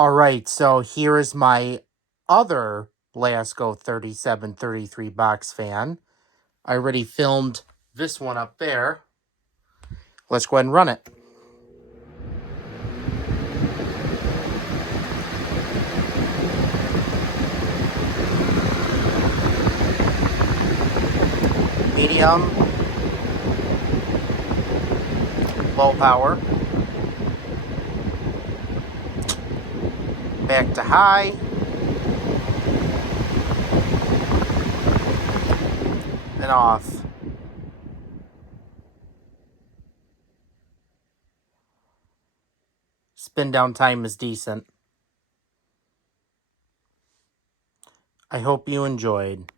All right, so here is my other Lasko 3733 box fan. I already filmed this one up there. Let's go ahead and run it. Medium, low power, back to high, and off. Spin down time is decent. I hope you enjoyed.